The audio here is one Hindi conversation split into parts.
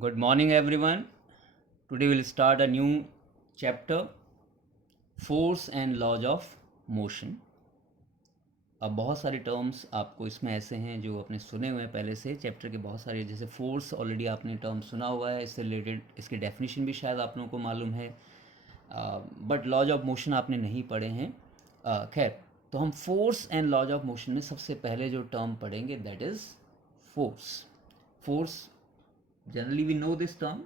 Good morning, everyone. Today we'll start a new chapter, Force and Laws of Motion. अब बहुत सारे टर्म्स आपको इसमें ऐसे हैं जो आपने सुने हुए हैं पहले से चैप्टर के बहुत सारे, जैसे फोर्स ऑलरेडी आपने टर्म सुना हुआ है, इससे रिलेटेड इसकी डेफिनेशन भी शायद आप लोगों को मालूम है, बट लॉज ऑफ मोशन आपने नहीं पढ़े हैं. खैर, तो हम force and laws of motion में सबसे पहले जो टर्म पढ़ेंगे that is force. Force generally we know this term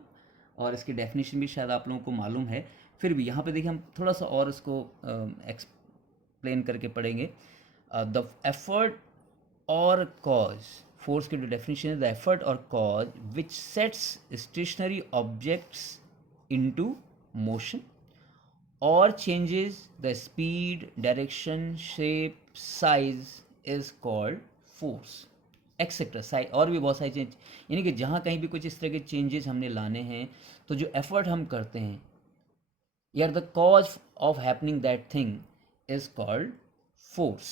और इसकी डेफिनेशन भी शायद आप लोगों को मालूम है. फिर भी यहाँ पे देखिए हम थोड़ा सा और इसको एक्सप्लेन करके पढ़ेंगे. द एफर्ट और कॉज, फोर्स की जो डेफिनेशन है, द एफर्ट और cause which sets stationary objects into motion और changes the speed, direction, shape, size is called force etcetera. Size और भी बहुत सारी चेंज, यानी कि जहाँ कहीं भी कुछ इस तरह के चेंजेस हमने लाने हैं तो जो एफर्ट हम करते हैं यार, the cause of happening that thing is called force.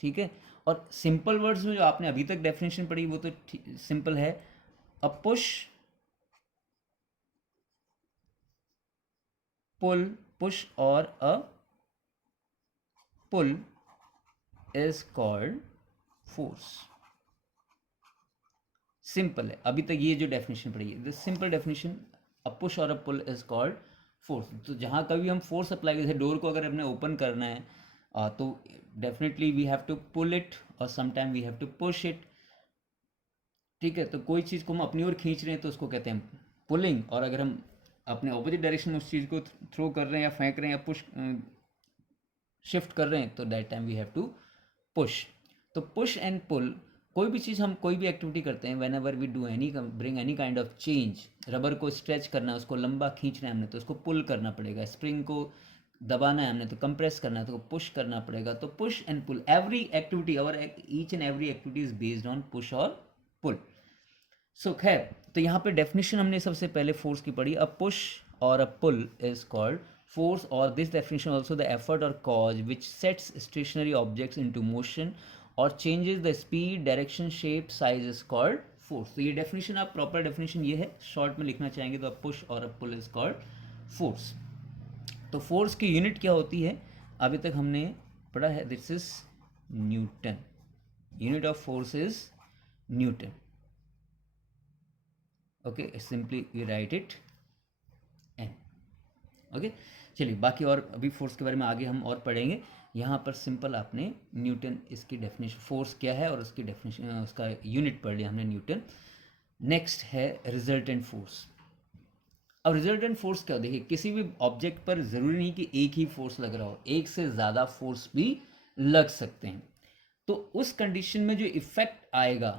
ठीक है. और सिंपल वर्ड्स में जो आपने अभी तक डेफिनेशन पढ़ी वो तो सिंपल है. अ पुश, पुश और a pull is called force. Simple है. अभी तक ये जो डेफिनेशन पढ़ी है, the simple definition, a push और a pull is called force. तो जहाँ कभी हम फोर्स अप्लाई करते हैं, डोर को अगर हमने ओपन करना है तो definitely we have to pull it और sometime we have to push it. ठीक है. तो कोई चीज़ को हम अपनी ओर खींच रहे हैं तो उसको कहते हैं पुलिंग, और अगर हम अपने ऑपोजिट डायरेक्शन में उस चीज़ को थ्रो कर रहे हैं या फेंक रहे हैं या पुश शिफ्ट कर रहे हैं तो that time we have to push. तो पुश एंड पुल, कोई भी चीज़ हम कोई भी एक्टिविटी करते हैं, whenever we do any bring any kind of change, rubber को स्ट्रेच करना है, उसको लंबा खींचना है हमने तो उसको पुल करना पड़ेगा. स्प्रिंग को दबाना है हमने तो कंप्रेस करना है तो पुश करना पड़ेगा. तो push and pull, every activity, और each and every activity is based on push और पुल. सो खैर, तो यहाँ पे डेफिनेशन हमने सबसे पहले फोर्स की पढ़ी. अ पुश और a pull is called force, or this definition also the effort or cause which sets stationary objects into motion or changes the speed, direction, shape, size is called force. तो ये definition, आप proper definition ये है, short में लिखना चाहेंगे तो push और pull is called force. तो force की unit क्या होती है अभी तक हमने पढ़ा है, this is Newton. Unit of force is Newton. Okay, simply we write it N. Okay. चलिए, बाकी और अभी फोर्स के बारे में आगे हम और पढ़ेंगे. यहाँ पर सिंपल आपने न्यूटन, इसकी डेफिनेशन फोर्स क्या है और उसकी डेफिनेशन, उसका यूनिट पढ़ लिया हमने, न्यूटन. नेक्स्ट है रिजल्टेंट फोर्स. अब रिजल्टेंट फोर्स क्या हो, देखिए किसी भी ऑब्जेक्ट पर ज़रूरी नहीं कि एक ही फोर्स लग रहा हो, एक से ज़्यादा फोर्स भी लग सकते हैं. तो उस कंडीशन में जो इफेक्ट आएगा,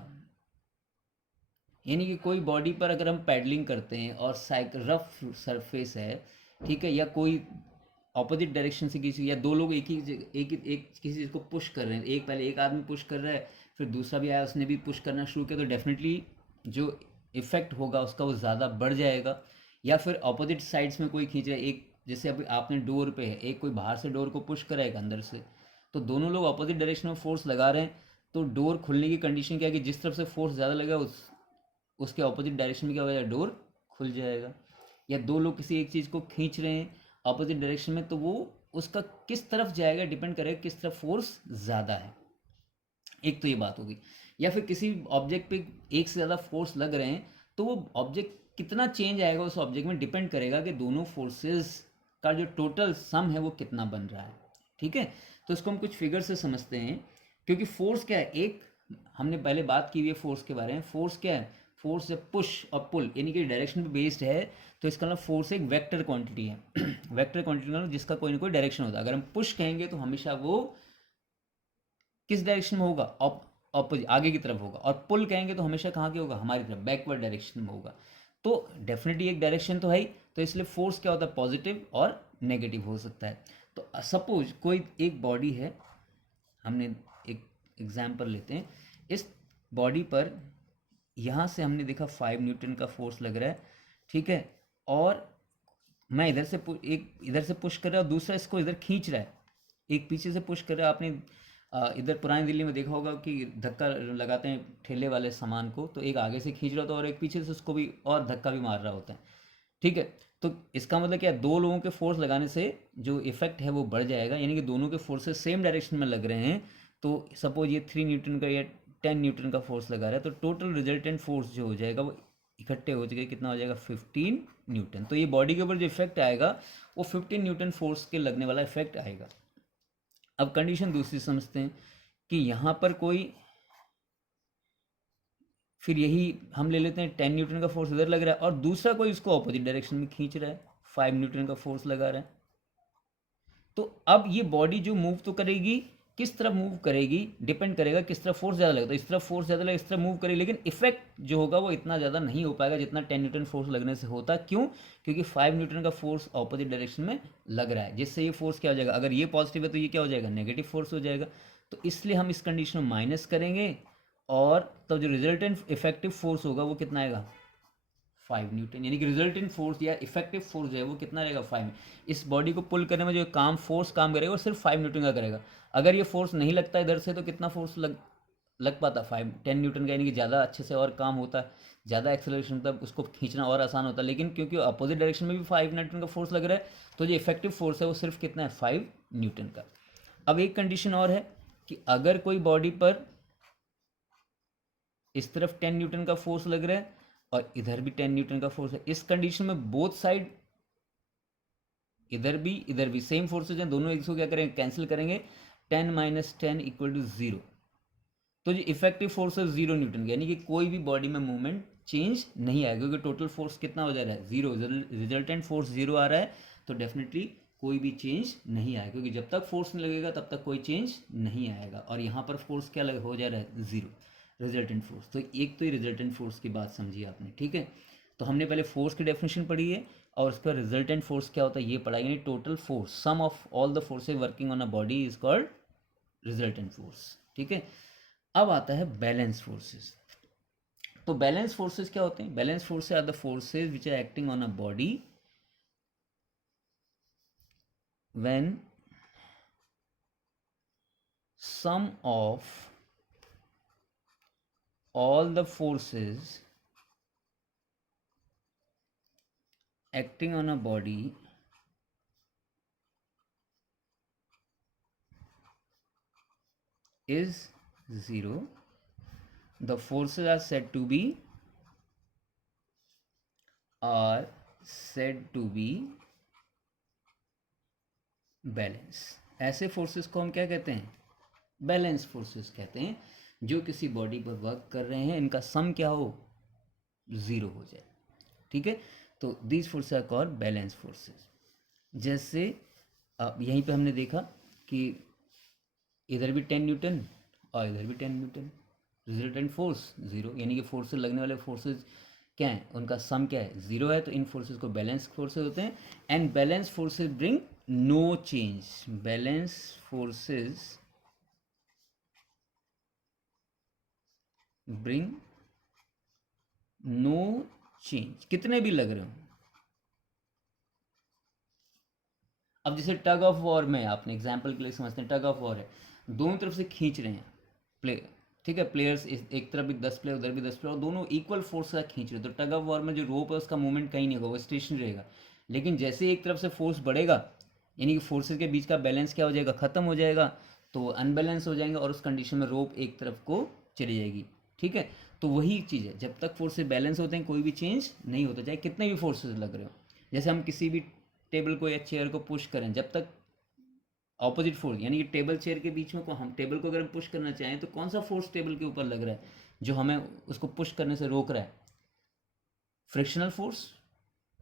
यानी कि कोई बॉडी पर अगर हम पैडलिंग करते हैं और रफ सरफेस है, ठीक है, या कोई ऑपोजिट डायरेक्शन से किसी, या दो लोग एक किसी चीज़ को पुश कर रहे हैं, एक पहले एक आदमी पुश कर रहा है, फिर दूसरा भी आया उसने भी पुश करना शुरू किया, तो डेफिनेटली जो इफेक्ट होगा उसका वो ज़्यादा बढ़ जाएगा. या फिर ऑपोजिट साइड्स में कोई खींच रहा है, एक जैसे अभी आपने डोर पे है, एक कोई बाहर से डोर को पुश करा एक अंदर से, तो दोनों लोग ऑपोजिट डायरेक्शन में फोर्स लगा रहे हैं, तो डोर खुलने की कंडीशन क्या है कि जिस तरफ से फोर्स ज़्यादा लगा उसके ऑपोजिट डायरेक्शन में क्या हो जाएगा, डोर खुल जाएगा. या दो लोग किसी एक चीज़ को खींच रहे हैं ऑपोजिट डायरेक्शन में, तो वो उसका किस तरफ जाएगा डिपेंड करेगा किस तरफ फोर्स ज़्यादा है. एक तो ये बात होगी. या फिर किसी ऑब्जेक्ट पे एक से ज़्यादा फोर्स लग रहे हैं तो वो ऑब्जेक्ट कितना चेंज आएगा उस ऑब्जेक्ट में डिपेंड करेगा कि दोनों फोर्सेस का जो टोटल सम है वो कितना बन रहा है. ठीक है. तो इसको हम कुछ फिगर से समझते हैं, क्योंकि फोर्स क्या है, एक हमने पहले बात की हुई है फोर्स के बारे में. फोर्स क्या है, फोर्स है पुश और पुल, यानी कि डायरेक्शन पे बेस्ड है. तो इसका मतलब फोर्स एक वेक्टर क्वांटिटी है. वेक्टर क्वांटिटी मतलब जिसका कोई ना कोई डायरेक्शन होता है. अगर हम पुश कहेंगे तो हमेशा वो किस डायरेक्शन में होगा, ऑपोजिट, आगे की तरफ होगा. और पुल कहेंगे तो हमेशा कहाँ के होगा, हमारी तरफ, बैकवर्ड डायरेक्शन में होगा. तो डेफिनेटली एक डायरेक्शन तो है ही, तो इसलिए फोर्स क्या होता है, पॉजिटिव और नेगेटिव हो सकता है. तो सपोज कोई एक बॉडी है, हमने एक एग्जाम्पल लेते हैं. इस बॉडी पर यहाँ से हमने देखा 5 न्यूटन का फोर्स लग रहा है. ठीक है. और मैं इधर से एक इधर से पुश कर रहा हूँ, दूसरा इसको इधर खींच रहा है, एक पीछे से पुश कर रहा है. आपने इधर पुरानी दिल्ली में देखा होगा कि धक्का लगाते हैं ठेले वाले सामान को, तो एक आगे से खींच रहा होता है और एक पीछे से उसको भी और धक्का भी मार रहा होता है। ठीक है, तो इसका मतलब क्या है, दो लोगों के फोर्स लगाने से जो इफेक्ट है वो बढ़ जाएगा, यानी कि दोनों के फोर्सेस सेम डायरेक्शन में लग रहे हैं। तो सपोज ये 3 न्यूटन का या 10 न्यूटन का फोर्स लगा रहा है, तो टोटल रिजल्टेंट फोर्स जो हो जाएगा वो इकट्ठे हो जाएगा, कितना हो जाएगा, 15 न्यूटन। तो ये बॉडी के ऊपर जो इफेक्ट आएगा वो 15 न्यूटन फोर्स के लगने वाला इफेक्ट आएगा। अब कंडीशन दूसरी समझते हैं कि यहाँ पर कोई, फिर यही हम ले लेते हैं 10 न्यूटन का फोर्स इधर लग रहा है और दूसरा कोई इसको ऑपोजिट डायरेक्शन में खींच रहा है, 5 न्यूटन का फोर्स लगा रहा है। तो अब ये बॉडी जो मूव तो करेगी, किस तरफ मूव करेगी डिपेंड करेगा किस तरफ फोर्स ज़्यादा लगता है। इस तरफ फोर्स ज़्यादा लगेगा, इस तरफ मूव करेगी, लेकिन इफेक्ट जो होगा वो इतना ज़्यादा नहीं हो पाएगा जितना 10 न्यूटन फोर्स लगने से होता। क्यों? क्योंकि 5 न्यूटन का फोर्स ऑपोजिट डायरेक्शन में लग रहा है, जिससे ये फोर्स क्या हो जाएगा, अगर ये पॉजिटिव है तो ये क्या हो जाएगा, नेगेटिव फोर्स हो जाएगा। तो इसलिए हम इस कंडीशन में माइनस करेंगे और तब जो रिजल्टेंट इफेक्टिव फोर्स होगा वो कितना आएगा, 5 न्यूटन। यानी कि रिजल्टेंट फोर्स या इफेक्टिव फोर्स जो है वो कितना रहेगा, 5। इस बॉडी को पुल करने में जो काम फोर्स काम करेगा वो सिर्फ 5 न्यूटन का करेगा। अगर ये फोर्स नहीं लगता इधर से तो कितना फोर्स लग पाता, 5 10 न्यूटन का, यानी कि ज़्यादा अच्छे से और काम होता, ज़्यादा एक्सेलरेशन होता, उसको खींचना और आसान होता। लेकिन क्योंकि अपोजिट डायरेक्शन में भी 5 न्यूटन का फोर्स लग रहा है, तो जो इफेक्टिव फोर्स है वो सिर्फ कितना है, 5 न्यूटन का। अब एक कंडीशन और है कि अगर कोई बॉडी पर इस तरफ 10 न्यूटन का फोर्स लग रहा है और इधर भी 10 न्यूटन का फोर्स है, इस कंडीशन में बोथ साइड, इधर भी सेम फोर्सेज हैं, दोनों इसको क्या करेंगे, कैंसिल करेंगे, 10 माइनस 10 इक्वल टू 0। तो जो इफेक्टिव फोर्स है 0 न्यूटन, यानी कि कोई भी बॉडी में मूवमेंट चेंज नहीं आएगा, क्योंकि टोटल फोर्स कितना हो जा रहा है, 0, रिजल्टेंट फोर्स 0 आ रहा है, तो डेफिनेटली कोई भी चेंज नहीं आएगा, क्योंकि जब तक फोर्स नहीं लगेगा तब तक कोई चेंज नहीं आएगा। और यहाँ पर फोर्स क्या हो जा रहा है, 0, रिजल्टेंट फोर्स। तो एक तो ये रिजल्टेंट फोर्स की बात समझी आपने, ठीक है। तो हमने पहले फोर्स की डेफिनेशन पढ़ी है और उसका रिजल्टेंट फोर्स क्या होता है ये पढ़ा, यानी total force, sum of all the forces working on a body is called resultant force, ठीक है। अब आता है बैलेंस फोर्सेस। तो बैलेंस फोर्सेस क्या होते हैं, balance forces are the forces which are acting on a body when sum of all the forces acting on a body is 0, the forces are said to be balance. ऐसे फोर्सेस को हम क्या कहते हैं, बैलेंस फोर्सेस कहते हैं, जो किसी बॉडी पर वर्क कर रहे हैं, इनका सम क्या हो, 0 हो जाए, ठीक है। तो these forces are called balance forces. जैसे अब यहीं पे हमने देखा कि इधर भी 10 न्यूटन और इधर भी 10 न्यूटन, रिजल्टेंट फोर्स 0, यानी कि फोर्स से लगने वाले फोर्सेस क्या है, उनका सम क्या है, 0 है, तो इन फोर्सेस को बैलेंस फोर्सेस होते हैं। And balance forces bring no change, balance forces bring no change, कितने भी लग रहे हो। अब जैसे टग ऑफ वॉर में, आपने एग्जाम्पल के लिए समझते हैं, टग ऑफ वॉर है, दोनों तरफ से खींच रहे हैं प्लेयर, ठीक है, प्लेयर्स, एक तरफ भी 10 प्लेयर, उधर भी 10 प्लेयर, और दोनों इक्वल फोर्स से खींच रहे हैं। तो टग ऑफ वॉर में जो रोप है उसका मूवमेंट कहीं नहीं होगा, वो स्टेशन रहेगा। लेकिन जैसे एक तरफ से फोर्स बढ़ेगा, यानी कि फोर्सेस के बीच का बैलेंस क्या हो जाएगा, खत्म हो जाएगा, तो अनबैलेंस हो जाएंगे और उस कंडीशन में रोप एक तरफ को चली जाएगी, ठीक है। तो वही चीज़ है, जब तक फोर्सेस बैलेंस होते हैं कोई भी चेंज नहीं होता, चाहे कितने भी फोर्सेस लग रहे हो। जैसे हम किसी भी टेबल को या चेयर को पुश करें, जब तक ऑपोजिट फोर्स, यानी कि टेबल चेयर के बीच में को, हम टेबल को अगर हम पुश करना चाहें तो कौन सा फोर्स टेबल के ऊपर लग रहा है जो हमें उसको पुश करने से रोक रहा है, फ्रिक्शनल फोर्स,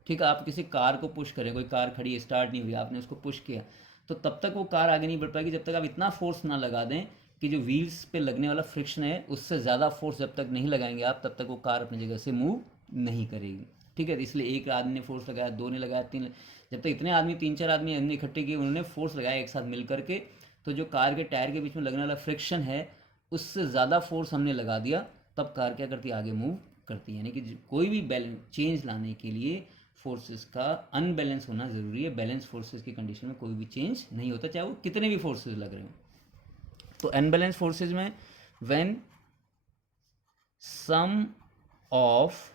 ठीक है। आप किसी कार को पुश करें, कोई कार खड़ी है, स्टार्ट नहीं हुई, आपने उसको पुश किया, तो तब तक वो कार आगे नहीं बढ़ पाएगी जब तक आप इतना फोर्स ना लगा दें कि जो व्हील्स पे लगने वाला फ्रिक्शन है उससे ज़्यादा फोर्स जब तक नहीं लगाएंगे आप, तब तक वो कार अपनी जगह से मूव नहीं करेगी, ठीक है। इसलिए एक आदमी ने फोर्स लगाया, दो ने लगाया, तीन, जब तक इतने आदमी, 3 4 आदमी हमने इकट्ठे किए, उन्होंने फोर्स लगाया एक साथ मिल करके, तो जो कार के टायर के बीच में लगने वाला फ्रिक्शन है उससे ज़्यादा फोर्स हमने लगा दिया, तब कार क्या करती है, आगे मूव करती है। यानी कि कोई भी बैलेंस चेंज लाने के लिए फोर्सेस का अनबैलेंस होना ज़रूरी है। बैलेंस फोर्सेस की कंडीशन में कोई भी चेंज नहीं होता, चाहे वो कितने भी फोर्सेस लग रहे हो। तो अनबैलेंस फोर्सेज में when sum of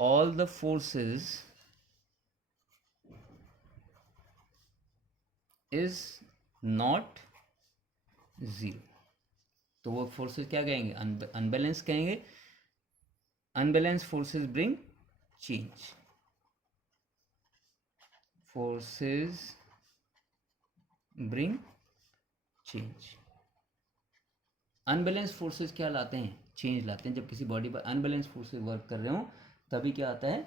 all the forces is not zero, तो वो फोर्सेस क्या कहेंगे, अनबैलेंस कहेंगे. Unbalance forces bring change. Forces bring change. Unbalance forces क्या लाते हैं, चेंज लाते हैं. जब किसी बॉडी पर अनबैलेंस फोर्सेस वर्क कर रहे हो तभी क्या आता है,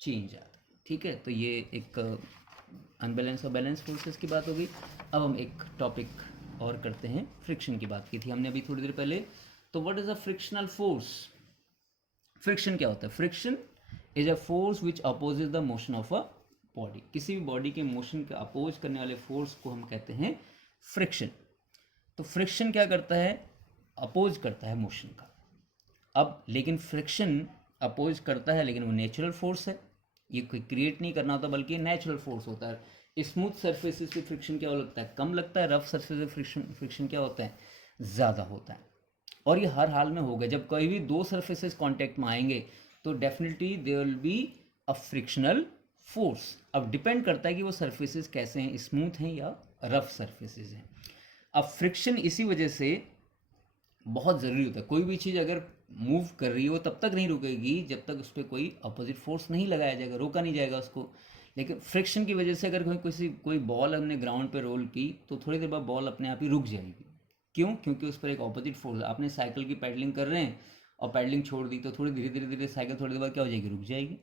चेंज आता है. ठीक है, तो ये एक अनबैलेंस और बैलेंस फोर्सेस की बात हो गई. अब हम एक टॉपिक और करते हैं, फ्रिक्शन की बात की थी हमने अभी थोड़ी देर पहले. तो what is a frictional force. Friction क्या होता है, friction is a force which opposes the motion of a body. किसी भी बॉडी के मोशन के अपोज करने वाले फोर्स को हम कहते हैं फ्रिक्शन. तो फ्रिक्शन क्या करता है, अपोज करता है मोशन का. अब लेकिन फ्रिक्शन अपोज करता है लेकिन वो नेचुरल फोर्स है, ये कोई क्रिएट नहीं करना होता बल्कि नेचुरल फोर्स होता है. स्मूथ सरफेसेस पे फ्रिक्शन क्या लगता है, कम लगता है. रफ सरफेस पे फ्रिक्शन क्या होता है, ज़्यादा होता है. और ये हर हाल में होगा, जब कभी भी दो सरफेसेस कांटेक्ट में आएंगे तो definitely there will be a frictional force. अब डिपेंड करता है कि वो सरफेसेस कैसे हैं, स्मूथ हैं या रफ सरफेसेस हैं. अब फ्रिक्शन इसी वजह से बहुत ज़रूरी होता है. कोई भी चीज़ अगर मूव कर रही हो तब तक नहीं रुकेगी जब तक उस पर कोई अपोजिट फोर्स नहीं लगाया जाएगा, रोका नहीं जाएगा उसको. लेकिन फ्रिक्शन की वजह से अगर कोई बॉल हमने ग्राउंड पे रोल की तो थोड़ी देर बाद बॉल अपने आप ही रुक जाएगी. क्यों, क्योंकि उस पर एक अपोजिट फोर्स. आपने साइकिल की पैडलिंग कर रहे हैं और पैडलिंग छोड़ दी तो थोड़ी धीरे धीरे साइकिल थोड़ी देर बाद क्या हो जाएगी, रुक जाएगी.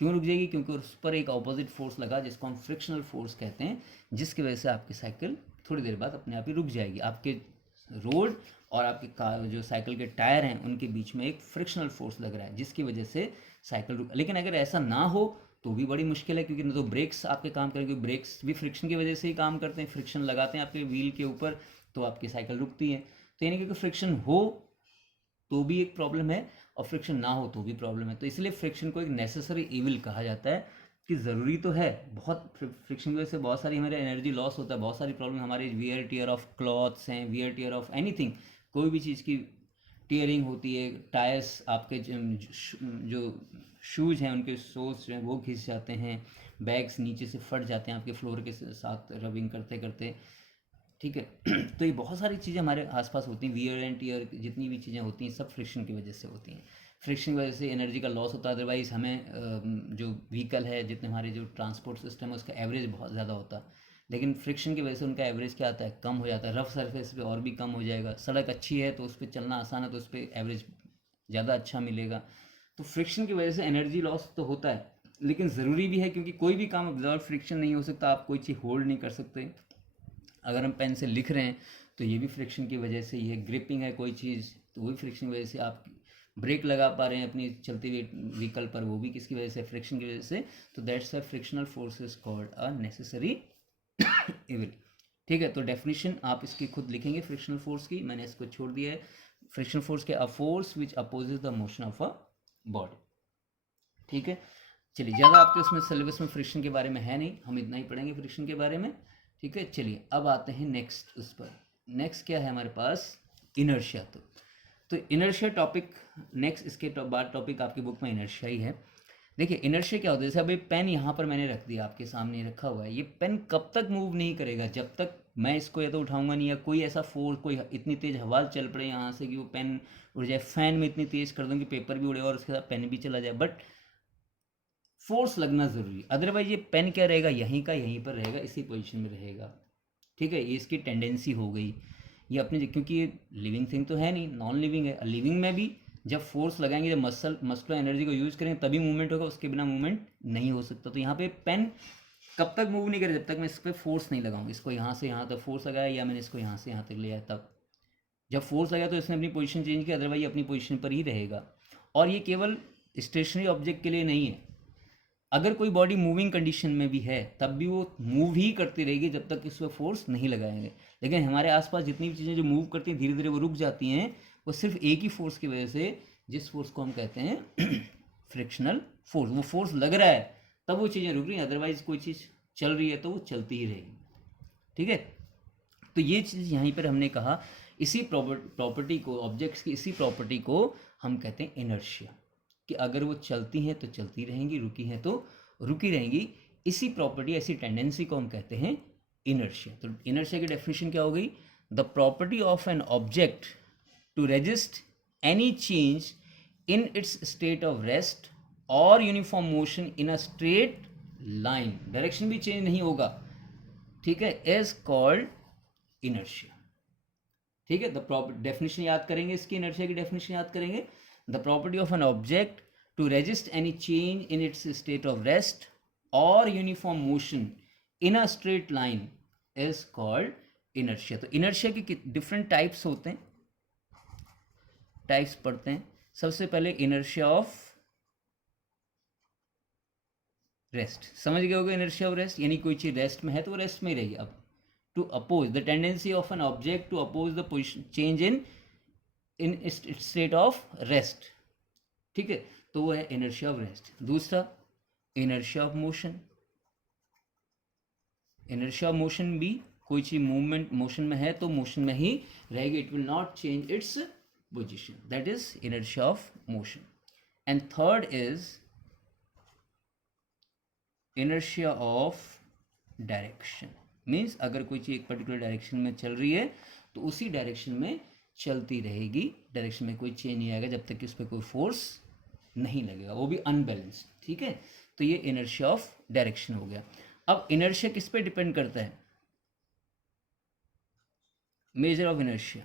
क्यों रुक जाएगी, क्योंकि उस पर एक अपोजिट फोर्स लगा जिसको हम फ्रिक्शनल फोर्स कहते हैं, जिसकी वजह से आपकी साइकिल थोड़ी देर बाद अपने आप ही रुक जाएगी. आपके रोड और आपके कार जो साइकिल के टायर हैं उनके बीच में एक फ्रिक्शनल फोर्स लग रहा है जिसकी वजह से साइकिल रुक. लेकिन अगर ऐसा ना हो तो भी बड़ी मुश्किल है, क्योंकि न तो ब्रेक्स आपके काम करेंगे, ब्रेक्स भी फ्रिक्शन की वजह से ही काम करते हैं. फ्रिक्शन लगाते हैं आपके व्हील के ऊपर तो आपकी साइकिल रुकती है. तो यानी कि फ्रिक्शन हो तो भी एक प्रॉब्लम है और फ्रिक्शन ना हो तो भी प्रॉब्लम है. तो इसलिए फ्रिक्शन को एक नेसेसरी इविल कहा जाता है कि ज़रूरी तो है. बहुत फ्रिक्शन की वजह से बहुत सारी हमारे एनर्जी लॉस होता है, बहुत सारी प्रॉब्लम हमारी वियर टियर ऑफ क्लॉथ्स हैं, वियर टियर ऑफ एनीथिंग, कोई भी चीज़ की टीयरिंग होती है. टायर्स आपके जो शूज़ हैं उनके सोल्स जो हैं वो घिस जाते हैं, बैग्स नीचे से फट जाते हैं आपके फ्लोर के साथ रबिंग करते करते. ठीक है, तो ये बहुत सारी चीज़ें हमारे आसपास होती हैं. वियर एंड टीयर जितनी भी चीज़ें होती हैं सब फ्रिक्शन की वजह से होती हैं. फ्रिक्शन की वजह से एनर्जी का लॉस होता है. अदरवाइज़ हमें जो व्हीकल है, जितने हमारे जो ट्रांसपोर्ट सिस्टम है उसका एवरेज बहुत ज़्यादा होता है. लेकिन फ्रिक्शन की वजह से उनका एवरेज क्या आता है, कम हो जाता है. रफ सरफेस पे और भी कम हो जाएगा. सड़क अच्छी है तो उस पर चलना आसान है तो उस पर एवरेज ज़्यादा अच्छा मिलेगा. तो फ्रिक्शन की वजह से एनर्जी लॉस तो होता है, लेकिन ज़रूरी भी है, क्योंकि कोई भी काम विदाउट फ्रिक्शन नहीं हो सकता. आप कोई चीज़ होल्ड नहीं कर सकते. अगर हम पेन से लिख रहे हैं तो ये भी फ्रिक्शन की वजह से ही है. ग्रिपिंग है कोई चीज़ तो वो भी फ्रिक्शन की वजह से. आप ब्रेक लगा पा रहे हैं अपनी चलती हुई व्हीकल पर, वो भी किसकी वजह से, फ्रिक्शन की वजह से. तो that's a frictional force is called a necessary evil. ठीक है, तो डेफिनेशन आप इसकी खुद लिखेंगे फ्रिक्शनल फोर्स की, मैंने इसको छोड़ दिया है. फ्रिक्शनल फोर्स के a force which opposes the motion of a body. ठीक है, चलिए ज़्यादा आपके उसमें सिलेबस में फ्रिक्शन के बारे में है नहीं, हम इतना ही पढ़ेंगे फ्रिक्शन के बारे में. ठीक है, चलिए अब आते हैं नेक्स्ट उस पर. नेक्स्ट क्या है हमारे पास, इनर्शिया. तो इनर्शिया टॉपिक नेक्स्ट, इसके बाद टॉपिक आपकी बुक में इनर्शिया ही है. देखिए इनर्शिया क्या होता है, जैसे अभी पेन यहाँ पर मैंने रख दिया, आपके सामने रखा हुआ है. ये पेन कब तक मूव नहीं करेगा, जब तक मैं इसको या तो उठाऊंगा नहीं, या कोई ऐसा फोर्स, कोई इतनी तेज़ हवा चल पड़े यहाँ से कि वो पेन उड़ जाए. फैन में इतनी तेज़ कर दूँ कि पेपर भी उड़े और उसके साथ पेन भी चला जाए, बट फोर्स लगना ज़रूरी. अदरवाइज ये पेन क्या रहेगा, यहीं का यहीं पर रहेगा, इसी पोजीशन में रहेगा. ठीक है, ये इसकी टेंडेंसी हो गई ये अपनी, क्योंकि ये लिविंग थिंग तो है नहीं, नॉन लिविंग है. लिविंग में भी जब फोर्स लगाएंगे, जब मस्कुलर एनर्जी को यूज़ करें तभी मूवमेंट होगा, उसके बिना मूवमेंट नहीं हो सकता. तो यहाँ पे पेन कब तक मूव नहीं करे, जब तक मैं इस पर फोर्स नहीं लगाऊँ. इसको यहाँ से यहाँ तक फोर्स लगाया या मैंने इसको यहाँ से यहाँ तक लिया, तब जब फोर्स लगा तो इसने अपनी पोजीशन चेंज की, अदरवाइज अपनी पोजीशन पर ही रहेगा. और ये केवल स्टेशनरी ऑब्जेक्ट के लिए नहीं है, अगर कोई बॉडी मूविंग कंडीशन में भी है तब भी वो मूव ही करती रहेगी जब तक इस पर फोर्स नहीं लगाएंगे. लेकिन हमारे आसपास जितनी भी चीज़ें जो मूव करती हैं धीरे धीरे वो रुक जाती हैं, वो सिर्फ एक ही फोर्स की वजह से, जिस फोर्स को हम कहते हैं फ्रिक्शनल फोर्स. वो फोर्स लग रहा है तब वो चीज़ें रुक रही हैं, अदरवाइज कोई चीज़ चल रही है तो वो चलती ही रहेगी. ठीक है, तो ये चीज़ यहीं पर हमने कहा, इसी प्रॉपर्टी को, ऑब्जेक्ट्स की इसी प्रॉपर्टी को हम कहते हैं इनर्शिया, कि अगर वो चलती हैं तो चलती रहेंगी, रुकी हैं तो रुकी रहेंगी। इसी प्रॉपर्टी, ऐसी टेंडेंसी को हम कहते हैं इनर्शिया। तो इनर्शिया की डेफिनेशन क्या हो गई? The property of an object to resist any change in its state of rest or uniform motion in a straight line, direction भी चेंज नहीं होगा, ठीक है, is called inertia। ठीक है, द डेफिनेशन याद करेंगे, इसकी इनर्शिया की डेफिनेशन याद करेंगे। The property of an object to resist any change in its state of rest और uniform motion in a straight line is called inertia. तो इनर्शिया के डिफरेंट टाइप्स होते हैं, टाइप्स पढ़ते हैं। सबसे पहले इनर्शिया ऑफ रेस्ट, समझ गए होगे? इनर्शिया ऑफ रेस्ट यानी कोई चीज रेस्ट में है तो वो रेस्ट में ही रहेगी। अब to oppose the tendency of an object to oppose the position change in state of rest, ठीक है, तो वो है इनर्शिया ऑफ रेस्ट। दूसरा inertia of motion, inertia of motion भी, कोई चीज मूवमेंट मोशन में है तो मोशन में ही रहेगी, it will not change it's position, that is inertia of motion। And third is inertia of direction, means अगर कोई चीज एक पर्टिकुलर डायरेक्शन में चल रही है तो उसी डायरेक्शन में चलती रहेगी, डायरेक्शन में कोई चेंज नहीं आएगा जब तक कि उस पर कोई फोर्स नहीं लगेगा, वो भी अनबैलेंस्ड, ठीक है। तो ये इनर्शिया ऑफ डायरेक्शन हो गया। अब इनर्शिया किस पे डिपेंड करता है? मेजर ऑफ इनर्शिया,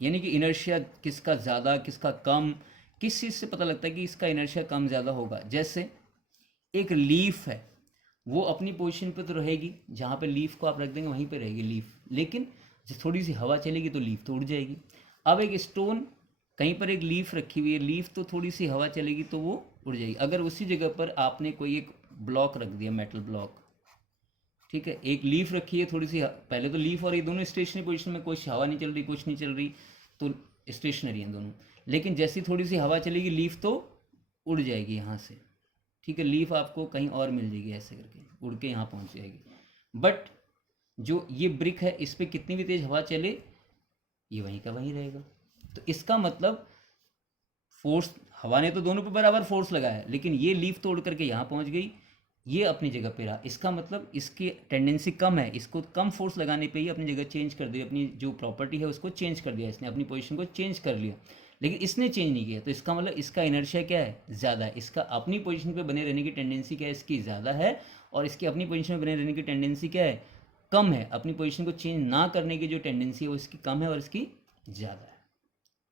यानी कि इनर्शिया किसका ज़्यादा किसका कम, किस चीज़ से पता लगता है कि इसका इनर्शिया कम ज़्यादा होगा? जैसे एक लीफ है, वो अपनी पोजीशन पे तो रहेगी, जहाँ पे लीफ को आप रख देंगे वहीं पे रहेगी लीफ, लेकिन जब थोड़ी सी हवा चलेगी तो लीफ तो उड़ जाएगी। अब एक स्टोन, कहीं पर एक लीफ रखी हुई है, लीफ तो थोड़ी सी हवा चलेगी तो वो उड़ जाएगी। अगर उसी जगह पर आपने कोई एक ब्लॉक रख दिया, मेटल ब्लॉक, ठीक है, एक लीफ रखी है थोड़ी सी, पहले तो लीफ और ये दोनों स्टेशनरी पोजीशन में, कोई हवा नहीं चल रही, कुछ नहीं चल रही, तो स्टेशनरी हैं दोनों, लेकिन जैसी थोड़ी सी हवा चलेगी लीफ तो उड़ जाएगी यहाँ से, ठीक है, लीफ आपको कहीं और मिल जाएगी, ऐसे करके उड़ के यहाँ पहुँच जाएगी। बट जो ये ब्रिक है, इस पर कितनी भी तेज हवा चले ये वहीं का वहीं रहेगा। तो इसका मतलब फोर्स, हवा ने तो दोनों पे बराबर फोर्स लगाया है, लेकिन ये लीफ तो उड़ करके यहाँ पहुँच गई, ये अपनी जगह पे रहा, इसका मतलब इसकी टेंडेंसी कम है, इसको कम फोर्स लगाने पे ही अपनी जगह चेंज कर दी, अपनी जो प्रॉपर्टी है उसको चेंज कर दिया, इसने अपनी पोजीशन को चेंज कर लिया, लेकिन इसने चेंज नहीं किया। तो इसका मतलब इसका इनर्शिया क्या है? ज़्यादा है। इसका अपनी पोजीशन पे बने रहने की टेंडेंसी क्या है? इसकी ज़्यादा है। और इसकी अपनी पोजीशन में बने रहने की टेंडेंसी क्या है? कम है। अपनी पोजीशन को चेंज ना करने की जो टेंडेंसी है वो इसकी कम है और इसकी ज़्यादा है,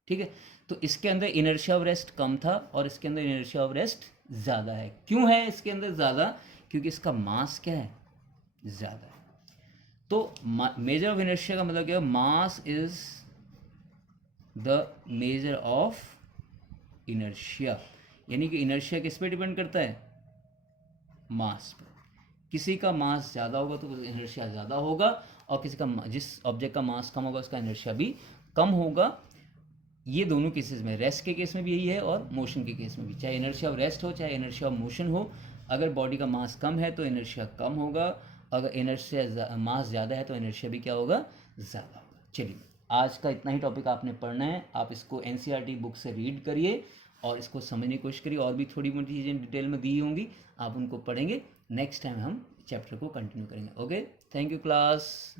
ठीक है। तो इसके अंदर इनर्शिया ऑफ रेस्ट कम था और इसके अंदर इनर्शिया ऑफ रेस्ट ज़्यादा है। क्यों है इसके अंदर ज़्यादा? क्योंकि इसका मास क्या है? ज़्यादा है। तो मेजर ऑफ इनर्शिया का मतलब क्या है? Mass is the measure of inertia, यानी कि इनर्शिया किस पे डिपेंड करता है? मास पर। किसी का मास ज़्यादा होगा तो इनर्शिया ज़्यादा होगा, और किसी का, जिस ऑब्जेक्ट का मास कम होगा उसका इनर्शिया भी कम होगा। ये दोनों केसेस में, रेस्ट के केस में भी यही है और मोशन के केस में भी, चाहे इनर्शिया ऑफ रेस्ट हो चाहे इनर्शिया ऑफ मोशन हो, अगर बॉडी का मास कम है तो इनर्शिया कम होगा, अगर इनर्शिया मास ज़्यादा है तो इनर्शिया भी क्या होगा? ज़्यादा होगा। चलिए, आज का इतना ही टॉपिक आपने पढ़ना है। आप इसको एनसीईआरटी बुक से रीड करिए और इसको समझने की कोशिश करिए, और भी थोड़ी मोटी चीज़ें डिटेल में दी होंगी, आप उनको पढ़ेंगे। नेक्स्ट टाइम हम चैप्टर को कंटिन्यू करेंगे। Okay, thank you class.